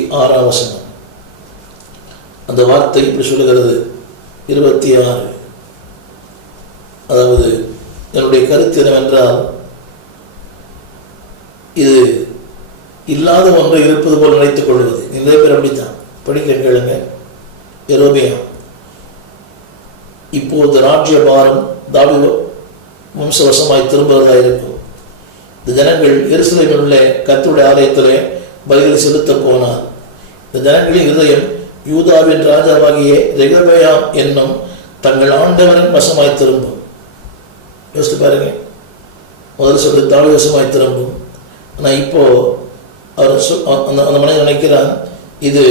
6ஆம் வசனம். அந்த வார்த்தை இப்படி சொல்லுகிறது. 26. அதாவது என்னுடைய கருத்து என்னவென்றால், இது இல்லாத ஒன்றை இருப்பது போல் நினைத்துக் கொள்வது. நிறைய பேர் அப்படித்தான். படிக்க கேளுங்க. யெரொபெயாம் இப்போது ராஜ்ய பாரம் தாவீது வம்சவசமாய் திரும்புவதாக இருக்கும். இந்த ஜனங்கள் எருசலேமில் உள்ள கர்த்தருடைய ஆலயத்திலே பலிகளை செலுத்த போனார். இந்த ஜனங்களின் இதயம் யூதாவின் ராஜாவாகிய ரெகொபெயாம் என்னும் தங்கள் ஆண்டவரின் வசமாய் திரும்பும். யோசித்து பாருங்க. முதல் சொல்லி தாவீது வசமாய் திரும்பும். ஆனால் இப்போ அவர் அந்த மனிதன் நினைக்கிறான், இது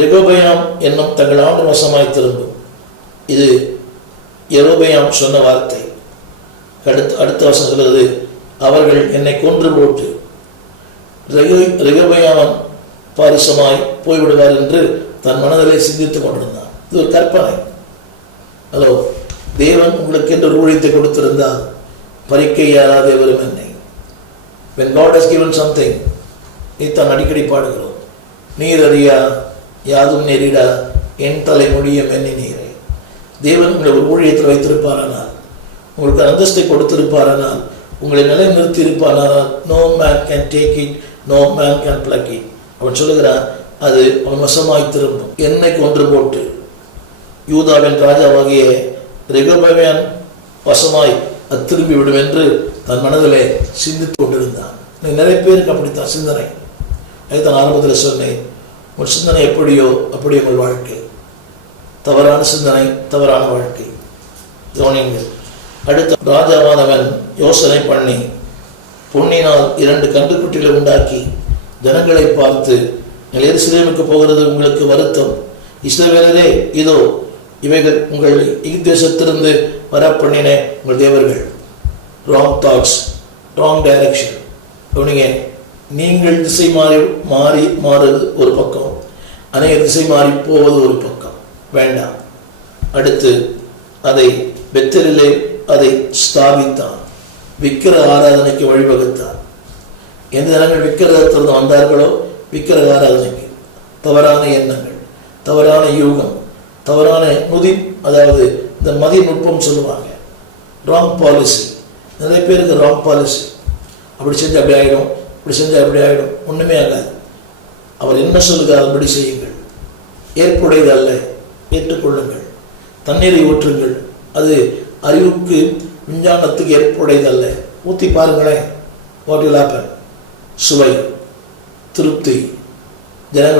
ரெகொபெயாம் என்னும் தங்கள் ஆண்டு வசமாய் திரும்பும். இது யெரொபெயாம் சொன்ன வார்த்தை. அடுத்த வசனம் சொல்கிறது, அவர்கள் என்னை கொன்று போட்டு ரெகொபெயாம் பாரிசமாய் போய்விடுவார் என்று தன் மனதிலே சிந்தித்துக் கொண்டிருந்தான். இது ஒரு கற்பனை. ஹலோ, தேவன் உங்களுக்கு என்று ஊழியத்தை கொடுத்திருந்தால் பறிக்கை யாராதே வரும் என்னை. When God has given something, நீத்தான் அடிக்கடி பாடுகிறோம். நீர் அறியா யாதும் நெறிடா என் தலைமொழியம் எண்ணி நீரை. தேவன் உங்களை ஒரு ஊழியத்தில் வைத்திருப்பாரானால், உங்களுக்கு அந்தஸ்தை கொடுத்திருப்பாரானால், உங்களை நிலை நிறுத்தி இருப்பானால், no man can take it, no man can pluck it. அவன் சொல்லுகிறான், அது அவன் வசமாய் திரும்பும். என்னை கொன்று போட்டு யூதாவின் ராஜாவாகிய ரெகொபெயாம் வசமாய் அது திரும்பி விடும் என்று தன் மனதிலே சிந்தித்து கொண்டிருந்தான். நிறைய பேருக்கு அப்படித்தான் சிந்தனை. அதுதான் ஆரம்பத்தில் சொன்னேன், உங்கள் சிந்தனை எப்படியோ அப்படி உங்கள் வாழ்க்கை. தவறான சிந்தனை, தவறான வாழ்க்கை. கவனியுங்கள். அடுத்த ராஜாவானவன் யோசனை பண்ணி பொன்னினால் 2 கன்றுக்குட்டிகளை உண்டாக்கி ஜனங்களை பார்த்து, எருசலேமுக்கு போகிறது உங்களுக்கு வருத்தம். இஸ்ரவேலரே, இதோ இவைகள் உங்கள் தேசத்திலிருந்து வர பண்ணின உங்கள் தேவர்கள். Wrong thoughts, wrong direction. நீங்கள் திசை மாறுவது ஒரு பக்கம், அநேக திசை மாறி போவது ஒரு பக்கம். வேண்டாம். அடுத்து அதை பெத்தேலிலே அதை ஸ்தாபித்தான். விக்கிர ஆராதனைக்கு வழிவகுத்தான். எந்த ஜனங்கள் விக்கிரகத்திலிருந்து வந்தார்களோ விக்கிரக ஆராதனைக்கு, தவறான எண்ணங்கள், தவறான யூகம், தவறான அதாவது இந்த மதிய நுட்பம் சொல்லுவாங்க. Wrong policy. நிறைய பேருக்கு ராங் பாலிசி. அப்படி செஞ்சால் அப்படி ஆகிடும், இப்படி செஞ்சால் அப்படி ஆகிடும். ஒன்றுமே ஆகாது. அவர் என்ன சொல்லுகிறார் அப்படி செய்யுங்கள். ஏற்புடையது அல்ல, ஏற்றுக்கொள்ளுங்கள். தண்ணீரை ஊற்றுங்கள். அது அறிவுக்கு விஞ்ஞானத்துக்கு ஏற்புடையது அல்ல. ஊற்றி பாருங்களேன். What will happen? சுவை, திருப்தி, ஜனங்கள்